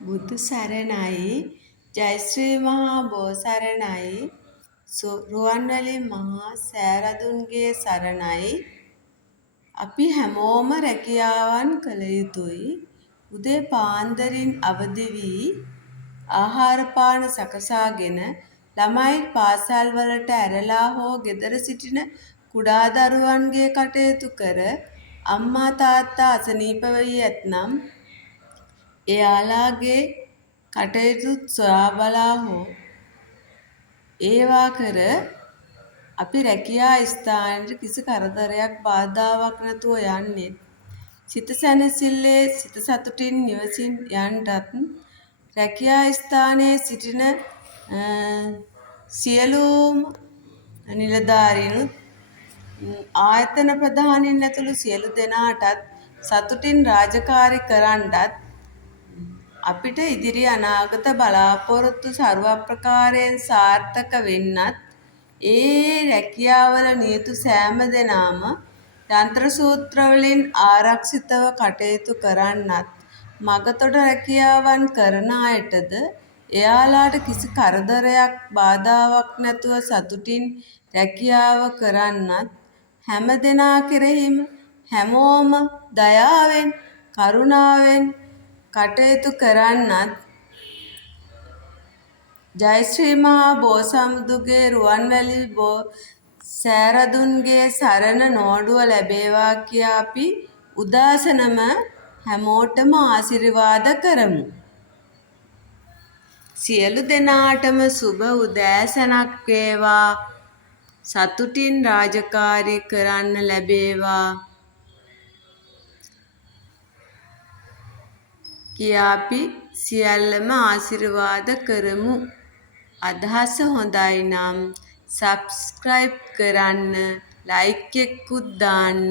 බුදු සරණයි ජයශ්‍රී මහා බෝසරණයි රුවන්වැලි මහා සෑරදුන්ගේ සරණයි අපි හැමෝම රැකියාවන් කළ යුතුයි. උදේ පාන්දරින් අවදි වී ආහාර පාන සකසාගෙන ළමයි පාසල් වලට ඇරලා හෝ ගෙදර සිටින කුඩා දරුවන්ගේ කටයුතු කර අම්මා තාත්තා අසනීප වී ඇතනම් එයාලාගේ කටයුතුත් සොයා බලා හෝ ඒවා කර අපි රැකියා ස්ථානයට කිසි කරදරයක් බාධාවක් නැතුව යන්නේ සිත සැනසෙල්ලේ සිත සතුටින් නිවසින් යන්නටත් රැකියා ස්ථානයේ සිටින සියලුම නිලධාරීනුත් ආයතන ප්‍රධානීන් ඇතුළු සියලු දෙනාටත් සතුටින් රාජකාරී කරන්නටත් අපිට ඉදිරි අනාගත බලාපොරොත්තු ਸਰව ප්‍රකාරයෙන් සාර්ථක වෙන්නත් ඒ රැකියාවල නියුතු සෑම දෙනාම යන්ත්‍ර සූත්‍ර වලින් ආරක්ෂිතව කටයුතු කරන්නත් මගතොට රැකියාවන් කරන අයටද එයාලාට කිසි කරදරයක් බාධාවක් නැතුව සතුටින් රැකියාව කරන්නත් හැම දෙනා කෙරෙහිම හැමෝම දයාවෙන් කරුණාවෙන් කටයුතු කරන්නත් ජයශ්‍රී මහා බෝසමුදුගේ රුවන්වැලි සෑරදුන්ගේ සරණ නෝඩුව ලැබේවා කියා අපි උදාසනම හැමෝටම ආශිර්වාද කරමු. සියලු දෙනාටම සුබ උදෑසනක් වේවා. සතුටින් රාජකාරී කරන්න ලැබේවා කියා අපි සියල්ලම ආශිර්වාද කරමු. අදහස හොඳයි නම් සබ්ස්ක්‍රයිබ් කරන්න, ලයික් එකකුත් දාන්න.